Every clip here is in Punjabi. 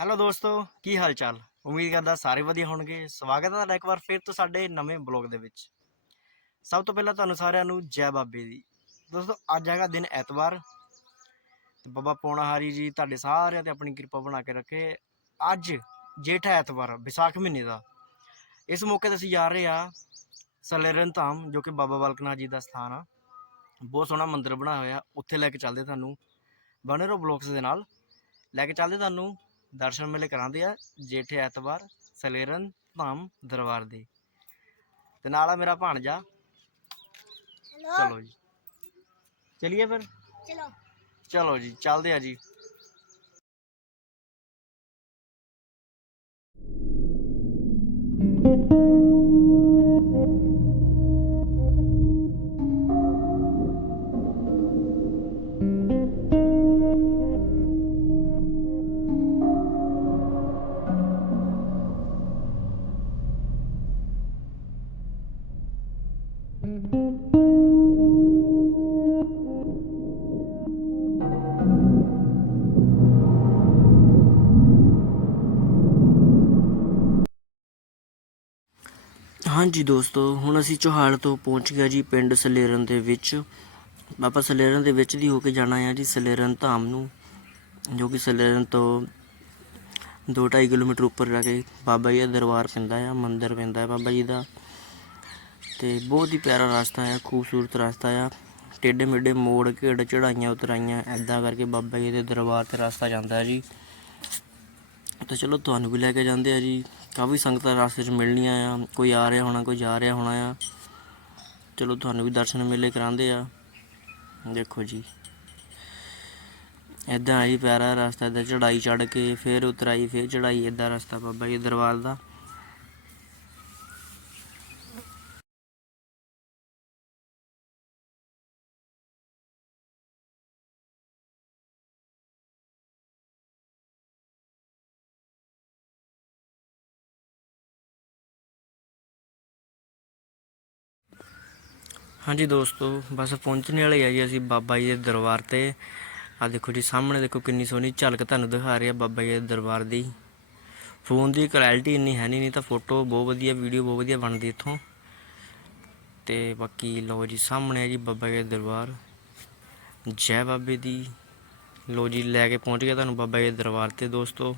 ਹੈਲੋ ਦੋਸਤੋ, ਕੀ ਹਾਲ ਚਾਲ ਉਮੀਦ ਕਰਦਾ ਸਾਰੇ ਵਧੀਆ ਹੋਣਗੇ। ਸਵਾਗਤ ਹੈ ਤੁਹਾਡਾ ਇੱਕ ਵਾਰ ਫਿਰ ਤੋਂ ਸਾਡੇ ਨਵੇਂ ਬਲੌਗ ਦੇ ਵਿੱਚ। ਸਭ ਤੋਂ ਪਹਿਲਾਂ ਤੁਹਾਨੂੰ ਸਾਰਿਆਂ ਨੂੰ ਜੈ ਬਾਬੇ ਦੀ। ਦੋਸਤੋ, ਅੱਜ ਹੈਗਾ ਦਿਨ ਐਤਵਾਰ। ਤੇ ਬਾਬਾ ਪੌਣਾਹਾਰੀ ਜੀ ਤੁਹਾਡੇ ਸਾਰਿਆਂ ਤੇ ਆਪਣੀ ਕਿਰਪਾ ਬਣਾ ਕੇ ਰੱਖੇ। ਅੱਜ ਜੇਠ ਐਤਵਾਰ ਵਿਸਾਖ ਮਹੀਨੇ ਦਾ। ਇਸ ਮੌਕੇ ਤੇ ਅਸੀਂ ਜਾ ਰਹੇ ਆ ਸਲੇਰਨ ਧਾਮ, ਜੋ ਕਿ ਬਾਬਾ ਬਾਲਕ ਨਾਥ ਜੀ ਦਾ ਸਥਾਨ ਆ। ਬਹੁਤ ਸੋਹਣਾ ਮੰਦਿਰ ਬਣਾਇਆ ਹੋਇਆ, ਉੱਥੇ ਲੈ ਕੇ ਚੱਲਦੇ ਤੁਹਾਨੂੰ। ਬਣੇ ਰਹੋ ਬਲੌਗਸ ਦੇ ਨਾਲ। ਲੈ ਕੇ ਚੱਲਦੇ ਤੁਹਾਨੂੰ ਦਰਸ਼ਨ ਮੇਲੇ ਕਰਾਉਂਦੇ ਆ ਜੇਠੇ ਐਤਵਾਰ ਸਲੇਰਨ ਧਾਮ ਦਰਬਾਰ ਦੇ। ਤੇ ਨਾਲ ਆ ਮੇਰਾ ਭਾਣਜਾ। ਚਲੋ ਜੀ। ਚਲੀਏ ਫਿਰ? ਚਲੋ। ਚਲੋ ਜੀ ਚੱਲਦੇ ਆ ਜੀ। ਹਾਂਜੀ ਦੋਸਤੋ, ਹੁਣ ਅਸੀਂ ਚੋਹਾਲ ਤੋਂ ਪਹੁੰਚ ਗਿਆ ਜੀ ਪਿੰਡ ਸਲੇਰਨ ਦੇ ਵਿੱਚ। ਆਪਾਂ ਸਲੇਰਨ ਦੇ ਵਿੱਚ ਦੀ ਹੋ ਕੇ ਜਾਣਾ ਹੈ ਜੀ, ਸਲੇਰਨ ਧਾਮ ਨੂੰ, ਜੋ ਕਿ ਸਲੇਰਨ ਤੋਂ 2.5 ਕਿਲੋਮੀਟਰ ਉੱਪਰ ਜਾ ਕੇ ਬਾਬਾ ਜੀ ਦਾ ਦਰਬਾਰ ਪੈਂਦਾ ਆ, ਮੰਦਿਰ ਪੈਂਦਾ ਹੈ ਬਾਬਾ ਜੀ ਦਾ। ਤੇ ਬਹੁਤ ਹੀ ਪਿਆਰਾ ਰਸਤਾ ਆ, ਖੂਬਸੂਰਤ ਰਸਤਾ ਆ। ਟੇਢੇ ਮੇਢੇ ਮੋੜ, ਘੇੜ ਚੜਾਈਆਂ ਉਤਰਾਈਆਂ ਐਦਾਂ ਕਰਕੇ ਬਾਬਾ ਜੀ ਦੇ ਦਰਬਾਰ ਤੇ ਰਸਤਾ ਜਾਂਦਾ ਜੀ। ਤਾਂ ਚਲੋ ਤੁਹਾਨੂੰ ਵੀ ਲੈ ਕੇ ਜਾਂਦੇ ਆ ਜੀ। ਕਾਫੀ ਸੰਗਤਾਂ ਰਸਤੇ 'ਚ ਮਿਲਣੀਆਂ ਆ, ਕੋਈ ਆ ਰਿਹਾ ਹੋਣਾ, ਕੋਈ ਜਾ ਰਿਹਾ ਹੋਣਾ ਆ। ਚਲੋ ਤੁਹਾਨੂੰ ਵੀ ਦਰਸ਼ਨ ਮੇਲੇ ਕਰਾਉਂਦੇ ਆ। ਦੇਖੋ ਜੀ। ਇਦਾਂ ਆਈ ਪਿਆਰਾ ਰਸਤਾ ਇਦਾਂ ਚੜਾਈ ਚੜ ਕੇ, ਫਿਰ ਉਤਰਾਈ, ਫਿਰ ਚੜਾਈ ਇਦਾਂ ਰਸਤਾ ਬਾਬਾ ਜੀ ਦਰਬਾਰ ਦਾ। ਹਾਂਜੀ ਦੋਸਤੋ, ਬਸ ਪਹੁੰਚਣੇ ਵਾਲੇ ਆ ਜੀ ਅਸੀਂ ਬਾਬਾ ਜੀ ਦੇ ਦਰਬਾਰ ਤੇ। ਆ ਦੇਖੋ ਜੀ, ਸਾਹਮਣੇ ਦੇਖੋ ਕਿੰਨੀ ਸੋਹਣੀ ਝਲਕ ਤੁਹਾਨੂੰ ਦਿਖਾ ਰਿਹਾ ਬਾਬਾ ਜੀ ਦੇ ਦਰਬਾਰ ਦੀ। ਫੋਨ ਦੀ ਕੁਆਲਿਟੀ ਇੰਨੀ ਹੈ ਨਹੀਂ ਨਹੀਂ ਤਾਂ ਫੋਟੋ ਬਹੁਤ ਵਧੀਆ ਵੀਡੀਓ ਬਹੁਤ ਵਧੀਆ ਬਣਦੀ ਇੱਥੋਂ। ਤੇ ਬਾਕੀ ਲਓ ਜੀ, ਸਾਹਮਣੇ ਹੈ ਜੀ ਬਾਬਾ ਜੀ ਦਾ ਦਰਬਾਰ। ਜੈ ਬਾਬੇ ਦੀ। ਲੋ ਜੀ, ਲੈ ਕੇ ਪਹੁੰਚ ਗਿਆ ਤੁਹਾਨੂੰ ਬਾਬਾ ਜੀ ਦੇ ਦਰਬਾਰ ਤੇ ਦੋਸਤੋ।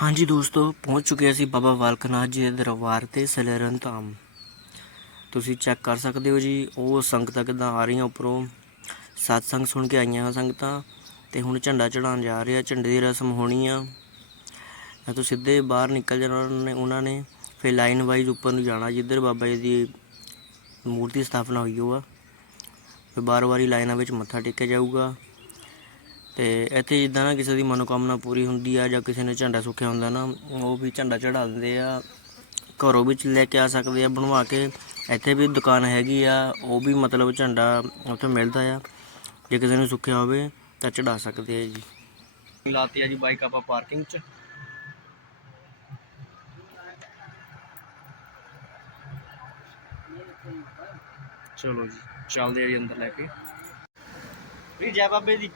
ਹਾਂਜੀ ਦੋਸਤੋ, ਪਹੁੰਚ ਚੁੱਕੇ ਅਸੀਂ ਬਾਬਾ ਬਾਲਕਨਾਥ ਜੀ ਦੇ ਦਰਬਾਰ ਤੇ ਸਲੇਰਨ ਧਾਮ। ਤੁਸੀਂ ਚੈੱਕ ਕਰ ਸਕਦੇ ਹੋ ਜੀ, ਉਹ ਸੰਗਤਾਂ ਕਿੱਦਾਂ ਆ ਰਹੀਆਂ ਉੱਪਰੋਂ। ਸਤਸੰਗ ਸੁਣ ਕੇ ਆਈਆਂ ਸੰਗਤਾਂ ਤੇ ਹੁਣ ਝੰਡਾ ਚੜਾਉਣ ਜਾ ਰਹੇ ਆ, ਝੰਡੇ ਦੀ ਰਸਮ ਹੋਣੀ ਆ। ਇਹ ਤੋਂ ਸਿੱਧੇ ਬਾਹਰ ਨਿਕਲ ਜਾਣਾ ਉਹਨਾਂ ਨੇ ਉਹਨਾਂ ਨੇ, ਫਿਰ ਲਾਈਨ ਵਾਈਜ਼ ਉੱਪਰ ਨੂੰ ਜਾਣਾ, ਜਿੱਧਰ ਬਾਬਾ ਜੀ ਦੀ ਮੂਰਤੀ ਸਥਾਪਨਾ ਹੋਈ ਹੋਆ ਫਿਰ ਬਾਰ-ਬਾਰੀ ਲਾਈਨਾਂ ਵਿੱਚ ਮੱਥਾ ਟੇਕਿਆ ਜਾਊਗਾ। ਤੇ ਇੱਥੇ ਜਿੱਦਾਂ ਨਾ ਕਿਸੇ ਦੀ ਮਨੋਕਾਮਨਾ ਪੂਰੀ ਹੁੰਦੀ ਆ ਜਾਂ ਕਿਸੇ ਨੇ ਝੰਡਾ ਸੁੱਖਿਆ ਹੁੰਦਾ ਨਾ, ਉਹ ਵੀ ਝੰਡਾ ਚੜਾ ਦਿੰਦੇ ਆ। ਘਰੋਂ ਵਿੱਚ ਲੈ ਕੇ ਆ ਸਕਦੇ ਆ, ਬਣਵਾ ਕੇ। ਇੱਥੇ ਵੀ ਦੁਕਾਨ ਹੈਗੀ ਆ, ਉਹ ਵੀ ਮਤਲਬ ਝੰਡਾ ਉੱਥੇ ਮਿਲਦਾ ਆ। ਜੇ ਕਿਸੇ ਨੂੰ ਸੁੱਖਿਆ ਹੋਵੇ ਤਾਂ ਚੜਾ ਸਕਦੇ ਆ ਜੀ। ਲਾਤੀ ਆ ਜੀ ਬਾਈਕ ਆਪਾਂ ਪਾਰਕਿੰਗ 'ਚ। ਚਲੋ ਜੀ, ਚੱਲਦੇ ਆ ਜੀ ਅੰਦਰ ਲੈ ਕੇ। ਵੀ ਜੈ ਬਾਬੇ ਜੀ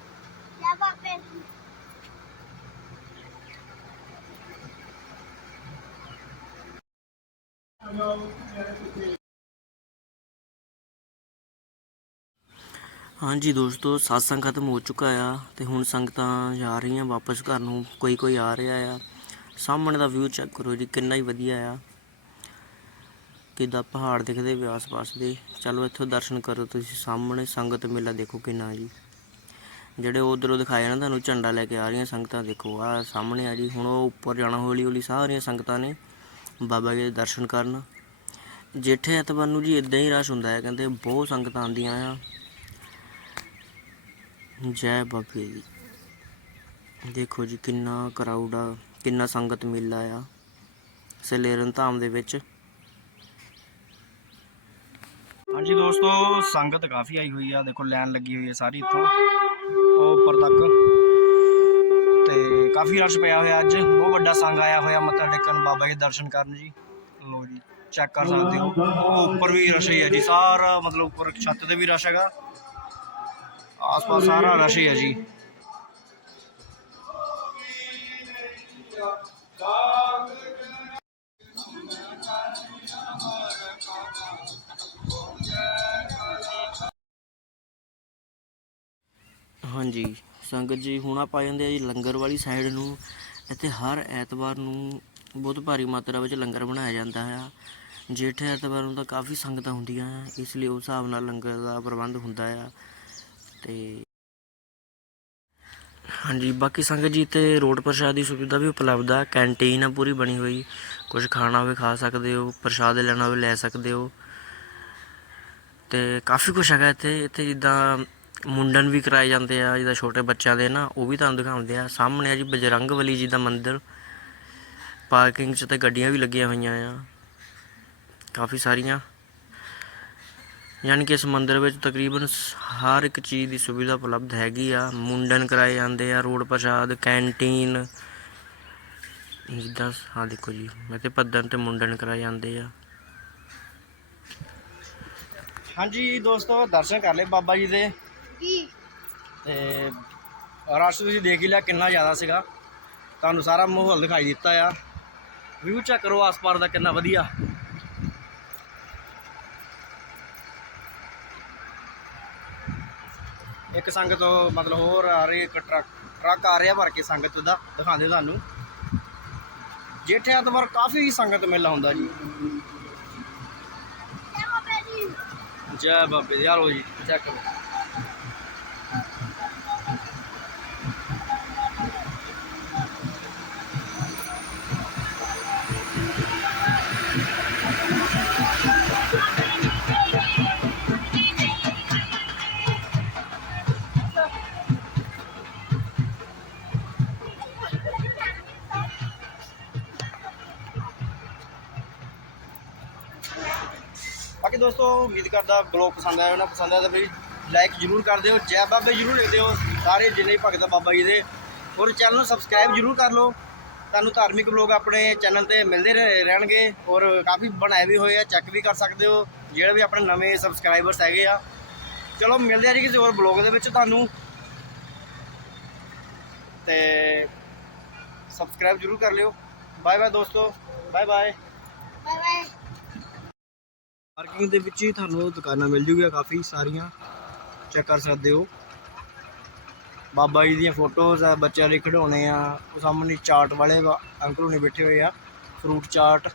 ਹਾਂਜੀ ਦੋਸਤੋ satsang ਖਤਮ ਹੋ ਚੁੱਕਾ ਆ ਤੇ ਹੁਣ ਸੰਗਤਾਂ ਜਾ ਰਹੀਆਂ ਵਾਪਸ ਘਰ ਨੂੰ ਕੋਈ ਕੋਈ ਆ ਰਿਹਾ ਆ। ਸਾਹਮਣੇ ਦਾ ਵਿਊ ਚੈੱਕ ਕਰੋ ਜੀ, ਕਿੰਨਾ ਹੀ ਵਧੀਆ ਆ। ਕਿੱਦਾਂ ਪਹਾੜ ਦਿਖਦੇ ਵੀ ਆਸ-ਪਾਸ ਦੇ। ਚਲੋ ਇੱਥੋਂ ਦਰਸ਼ਨ ਕਰੋ ਤੁਸੀਂ ਸਾਹਮਣੇ, ਸੰਗਤ ਮੇਲਾ ਦੇਖੋ ਕਿੰਨਾ ਜੀ। ਜਿਹੜੇ ਉਧਰੋਂ ਦਿਖਾਇਆ ਨਾ ਤੁਹਾਨੂੰ, ਝੰਡਾ ਲੈ ਕੇ ਆ ਰਹੀਆਂ ਸੰਗਤਾਂ, ਦੇਖੋ ਆ ਸਾਹਮਣੇ ਆ ਜੀ, ਹੁਣ ਉਹ ਉੱਪਰ ਜਾਣਾ ਹੌਲੀ ਹੌਲੀ ਸਾਰੀਆਂ ਸੰਗਤਾਂ ਨੇ ਬਾਬਾ ਜੀ ਦੇ ਦਰਸ਼ਨ ਕਰਨ। ਜੇਠੇ ਐਤਵਾਰ ਨੂੰ ਜੀ ਇਦਾਂ ਹੀ ਰਸ਼ ਹੁੰਦਾ ਹੈ, ਕਹਿੰਦੇ ਬਹੁਤ ਸੰਗਤਾਂ ਆਉਂਦੀਆਂ ਆ। ਜੈ ਬਾਬੇ ਜੀ ਦੇਖੋ ਜੀ ਕਿੰਨਾ ਕਰਾਊਡ ਆ, ਕਿੰਨਾ ਸੰਗਤ ਮੇਲਾ ਆ, ਸਲੇਰਨ ਧਾਮ ਦੇ ਵਿੱਚ। ਹਾਂਜੀ ਦੋਸਤੋ, ਸੰਗਤ ਕਾਫੀ ਆਈ ਹੋਈ ਆ, ਦੇਖੋ ਲਾਈਨ ਲੱਗੀ ਹੋਈ ਹੈ ਸਾਰੀ ਇੱਥੋਂ। ਉਹ ਉੱਪਰ ਤੱਕ। ਤੇ ਕਾਫੀ ਰਸ਼ ਪਿਆ ਹੋਇਆ ਅੱਜ। ਬਹੁਤ ਵੱਡਾ ਸੰਗ ਆਇਆ ਹੋਇਆ ਮੱਥਾ ਟੇਕਣ। ਬਾਬਾ ਜੀ ਦੇ ਦਰਸ਼ਨ ਕਰਨ ਜੀ। ਲੋ ਜੀ ਚੈੱਕ ਕਰ ਸਕਦੇ ਹੋ। ਉਹ ਉੱਪਰ ਵੀ ਰਸ਼ ਹੀ ਹੈ ਜੀ। ਸਾਰਾ ਮਤਲਬ ਉੱਪਰ ਛੱਤ ਤੇ ਵੀ ਰਸ਼ ਹੈਗਾ। ਆਸ-ਪਾਸ ਸਾਰਾ ਰਸ਼ ਹੀ ਹੈ ਜੀ। ਹਾਂਜੀ। ਸੰਗਤ ਜੀ, ਹੁਣ ਆਪਾਂ ਆ ਜਾਂਦੇ ਆ ਜੀ ਲੰਗਰ ਵਾਲੀ ਸਾਈਡ ਨੂੰ। ਇੱਥੇ ਹਰ ਐਤਵਾਰ ਨੂੰ ਬਹੁਤ ਭਾਰੀ ਮਾਤਰਾ ਵਿੱਚ ਲੰਗਰ ਬਣਾਇਆ ਜਾਂਦਾ ਹੈ। ਜੇਠ ਐਤਵਾਰ ਨੂੰ ਤਾਂ ਕਾਫੀ ਸੰਗਤਾਂ ਹੁੰਦੀਆਂ ਆ, ਇਸ ਲਈ ਉਸ ਹਿਸਾਬ ਨਾਲ ਲੰਗਰ ਦਾ ਪ੍ਰਬੰਧ ਹੁੰਦਾ ਆ। ਤੇ ਹਾਂਜੀ, ਬਾਕੀ ਸੰਗਤ ਜੀ ਤੇ ਰੋਡ ਪ੍ਰਸ਼ਾਦ ਦੀ ਸੁਵਿਧਾ ਵੀ ਉਪਲਬਧ ਆ। ਕੈਂਟੀਨ ਆ, ਪੂਰੀ ਬਣੀ ਹੋਈ। ਕੁਝ ਖਾਣਾ ਹੋਵੇ ਖਾ ਸਕਦੇ ਹੋ, ਪ੍ਰਸ਼ਾਦ ਲੈਣਾ ਹੋਵੇ ਲੈ ਸਕਦੇ ਹੋ। ਤੇ ਕਾਫੀ ਕੁਛ ਹੈਗਾ ਇੱਥੇ। ਇੱਥੇ ਜਿੱਦਾਂ ਮੁੰਡਨ ਵੀ ਕਰਾਏ ਜਾਂਦੇ ਆ, ਜਿੱਦਾਂ ਛੋਟੇ ਬੱਚਿਆਂ ਦੇ ਨਾ, ਉਹ ਵੀ ਤੁਹਾਨੂੰ ਦਿਖਾਉਂਦੇ ਆ। ਸਾਹਮਣੇ ਆ ਜੀ ਬਜਰੰਗ ਬਲੀ ਜੀ ਦਾ ਮੰਦਿਰ। ਪਾਰਕਿੰਗ 'ਚ ਤੇ ਗੱਡੀਆਂ ਵੀ ਲੱਗੀਆਂ ਹੋਈਆਂ ਆ। ਕਾਫੀ ਸਾਰੀਆਂ। ਯਾਨੀ ਕਿ ਇਸ ਮੰਦਿਰ ਵਿੱਚ ਤਕਰੀਬਨ ਹਰ ਇੱਕ ਚੀਜ਼ ਦੀ ਸੁਵਿਧਾ ਉਪਲਬਧ ਹੈਗੀ ਆ। ਮੁੰਡਨ ਕਰਾਏ ਜਾਂਦੇ ਆ, ਰੋਡ ਪ੍ਰਸ਼ਾਦ, ਕੈਂਟੀਨ। ਜਿੱਦਾਂ ਆ ਦੇਖੋ ਜੀ, ਮੈਂ ਤੇ ਪੱਦਨ ਤੇ ਮੁੰਡਨ ਕਰਾਏ ਜਾਂਦੇ ਆ। ਹਾਂਜੀ ਦੋਸਤੋ, ਦਰਸ਼ਨ ਕਰ ਲਏ ਬਾਬਾ ਜੀ ਦੇ। ਕੀ ਤੇ ਰਸ਼ ਤੁਸੀਂ ਦੇਖ ਹੀ ਲਿਆ ਕਿੰਨਾ ਜ਼ਿਆਦਾ ਸੀਗਾ। ਤੁਹਾਨੂੰ ਸਾਰਾ ਮਾਹੌਲ ਦਿਖਾਈ ਦਿੱਤਾ ਆ। ਵਿਊ ਚੈੱਕ ਕਰੋ ਆਸ-ਪਾਸ ਦਾ ਕਿੰਨਾ ਵਧੀਆ। ਇੱਕ ਸੰਗਤ ਤੋਂ ਮਤਲਬ ਹੋਰ ਆ ਰਹੀ ਇੱਕ ਟਰੱਕ ਟਰੱਕ ਆ ਰਿਹਾ ਭਰ ਕੇ ਸੰਗਤ ਦਾ ਦਿਖਾਉਂਦੇ ਤੁਹਾਨੂੰ। ਜੇਠੇ ਐਤਵਾਰ ਕਾਫੀ ਸੰਗਤ ਮੇਲਾ ਹੁੰਦਾ ਜੀ। ਜੈ ਬਾਬੇ ਜੀ। ਜੈ ਬਾਬੇ ਦੀ ਆਲੋ ਜੀ ਚੈੱਕ ਕਰੋ। ਦੋਸਤੋ, ਉਮੀਦ ਕਰਦਾ ਬਲੌਗ ਪਸੰਦ ਆਇਆ ਹੋਣਾ, ਪਸੰਦ ਆਇਆ ਤਾਂ ਬਈ ਲਾਈਕ ਜਰੂਰ ਕਰ ਦਿਓ, ਜੈ ਬਾਬੇ ਜਰੂਰ ਲਿਖ ਦਿਓ, ਸਾਰੇ ਜਿੰਨੇ ਭਗਤ ਬਾਬਾ ਜੀ ਦੇ। ਔਰ ਚੈਨਲ ਨੂੰ ਸਬਸਕ੍ਰਾਈਬ ਜਰੂਰ ਕਰ ਲਓ। ਤੁਹਾਨੂੰ ਧਾਰਮਿਕ ਬਲੌਗ ਆਪਣੇ ਚੈਨਲ ਤੇ ਮਿਲਦੇ ਰਹਿ- ਰਹਿਣਗੇ ਔਰ ਕਾਫੀ ਬਣਾਏ ਵੀ ਹੋਏ ਆ ਚੈੱਕ ਵੀ ਕਰ ਸਕਦੇ ਹੋ, ਜਿਹੜੇ ਵੀ ਆਪਣੇ ਨਵੇਂ ਸਬਸਕ੍ਰਾਈਬਰਸ ਹੈਗੇ ਆ। ਚਲੋ, ਮਿਲਦੇ ਆ ਜੀ ਕਿਸੇ ਹੋਰ ਬਲੌਗ ਦੇ ਵਿੱਚ ਤੁਹਾਨੂੰ। ਤੇ ਸਬਸਕ੍ਰਾਈਬ ਜਰੂਰ ਕਰ ਲਿਓ। ਬਾਏ ਬਾਏ ਦੋਸਤੋ। ਬਾਏ ਬਾਏ ਪਾਰਕਿੰਗ ਦੇ ਵਿੱਚ ਹੀ ਤੁਹਾਨੂੰ ਦੁਕਾਨਾਂ ਮਿਲ ਜੂਗੀਆਂ ਕਾਫੀ ਸਾਰੀਆਂ। ਚੈੱਕ ਕਰ ਸਕਦੇ ਹੋ। ਬਾਬਾ ਜੀ ਦੀਆਂ ਫੋਟੋਜ਼ ਆ, ਬੱਚਿਆਂ ਲਈ ਖਿਡੌਣੇ ਆ। ਉਹ ਸਾਹਮਣੇ ਚਾਟ ਵਾਲੇ ਵਾ- ਅੰਕਲ ਹੁਣੇ ਬੈਠੇ ਹੋਏ ਆ। ਫਰੂਟ ਚਾਟ